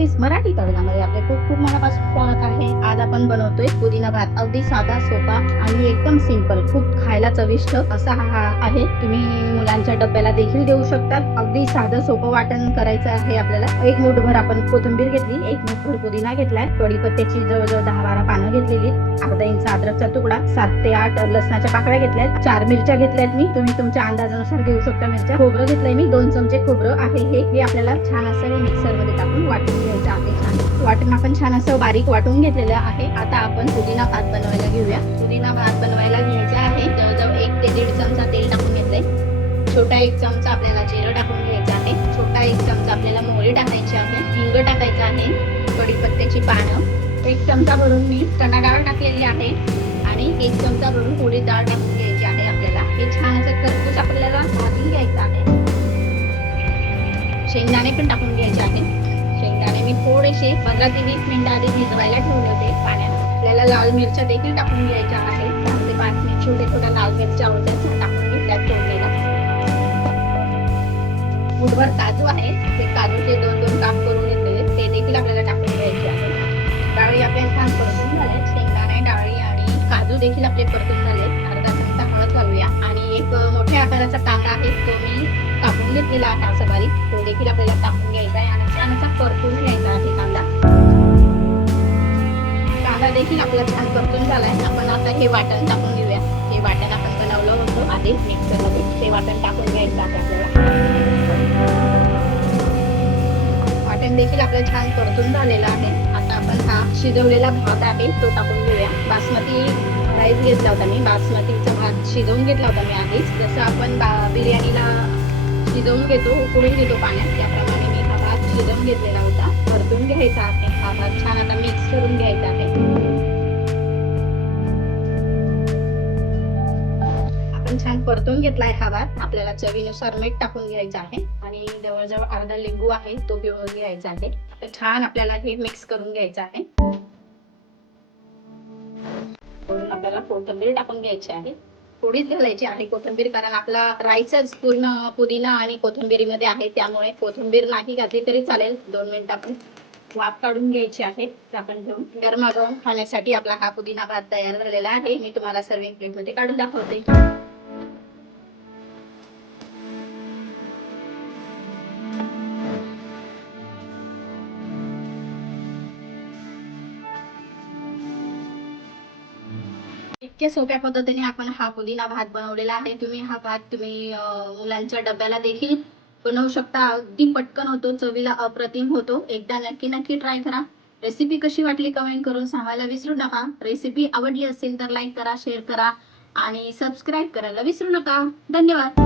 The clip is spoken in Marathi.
ऑफिस मराठी तडगामध्ये आपले खूप खूप मनापासून स्वागत आहे। आज आपण बनवतोय पुदिना भात। अगदी साधा, सोपा आणि एकदम सिंपल, खूप खायला चविष्ट असा हा आहे। तुम्ही मुलांच्या डब्याला देखील देऊ शकतात। अगदी साधं सोपं वाटण करायचं आहे आपल्याला। एक मूठभर आपण कोथिंबीर घेतली, एक मूठभर पुदिना घेतलाय, कढीपत्त्याची जवळजवळ 10-12 पानं घेतलेली, अर्धा इंच अद्रकचा तुकडा, 7 ते 8 लसणाच्या पाकळ्या घेतल्यात, 4 मिरच्या घेतल्यात मी, तुम्ही तुमच्या अंदाजानुसार घेऊ शकता मिरच्या। खोबरं घेतलंय मी, 2 चमचे खोबरं आहे हे आपल्याला छान असं मिक्सर मध्ये टाकून वाटून घ्यायचं आहे। छान वाटून आपण छान असं बारीक वाटून घेतलेलं आहे। आता आपण पुदिना भात बनवायला घेऊया। पुदिना भात बनवायला घ्यायचा आहे। जवळजवळ 1 ते 1.5 चमचा तेल टाकून घेतलंय, छोटा 1 चमचा आपल्याला जिरं टाकून घ्यायचं आहे, छोटा 1 चमचा आपल्याला मोहरी टाकायची आहे, हिंग टाकायचं आहे, कढीपत्त्याची पानं, 1 चमचा भरून मी चणा डाळ टाकलेली आहे आणि 1 चमचा भरून उडीद डाळ टाकून घ्यायची आहे आपल्याला। हे छान असं खरपूस आपल्याला भाजून घ्यायचं आहे। शेंगदाणे पण टाकून घ्यायचे आहे। शेंगदाणे मी थोडेसे 15 ते 20 मिनिटं आधी भिजवायला ठेवले होते पाण्यात। आपल्याला लाल मिरच्या देखील टाकून घ्यायच्या आहेत, 4 ते 5 मिनिट छोट्या लाल मिरच्या आवडत्या टाकून घेतल्यात फोडणीला। मूठभर काजू आहे, ते काजूचे 2-2 काप करून घेतलेले ते देखील आपल्याला टाकून घ्यायचे आहे। डाळी आपल्या छान परतून झाल्या, शेंगदाणे, डाळी आणि काजू देखील आपले परतून झाले। अर्धा चमचा हळद घालूया आणि एक मोठ्या आकाराचा कांदा आहे, तो मी कापून घेतलेला आहे असा बारीक, तो देखील आपल्याला टाकून घ्यायचा आहे आणि छान असा परतून घ्यायचा आहे कांदा। कांदा देखील आपला छान परतून झालाय। आपण आता हे वाटण टाकून घेऊया। हे वाटण आपण बनवलं होतं आधी मिक्सर मध्ये, ते वाटण टाकून घ्यायचं आहे आपल्याला। वाटण देखील आपलं छान परतून झालेलं आहे। आता आपण हा शिजवलेला भात आहे तो टाकून घेऊया। बासमती राईस घेतला होता मी, बासमतीचा भात शिजवून घेतला होता मी आधीच, जसं आपण बिर्याणीला शिजवून घेतो, उकळून घेतो पाण्यात, त्याप्रमाणे मी हा भात शिजवून घेतलेला होता। परतून घ्यायचा आहे हा भात, छान आता मिक्स करून घ्यायचा आहे। आपण छान परतून घेतलाय हा भात। आपल्याला चवीनुसार मीठ टाकून घ्यायचं आहे आणि जवळजवळ अर्धा लिंबू आहे तो पिळून घ्यायचा आहे। तर छान आपल्याला हे मिक्स करून घ्यायचं आहे। आपल्याला कोथिंबीर टाकून घ्यायची आहे, थोडीच घालायची आहे कोथिंबीर, कारण आपला राईसच पूर्ण पुदिना आणि कोथिंबीरीमध्ये आहे, त्यामुळे कोथिंबीर नाही घातली तरी चालेल। 2 मिनिटं आपण वाफ काढून घ्यायची आहे झाकण ठेवून। गरमागरम खाण्यासाठी आपला हा पुदिना भात तयार झालेला आहे। मी तुम्हाला सर्विंग प्लेट मध्ये काढून दाखवते। इतक्या सोप्या पद्धतीने आपण हा पुदिना भात बनवलेला आहे। तुम्ही हा भात मुलांच्या डब्याला देखील बनवू शकता। अगदी पटकन होतो, चवीला अप्रतिम होतो। एकदा नक्की ट्राय करा। रेसिपी कशी वाटली कमेंट करून सांगायला विसरू नका। रेसिपी आवडली असेल तर लाईक करा, शेअर करा आणि सबस्क्राईब करायला विसरू नका। धन्यवाद।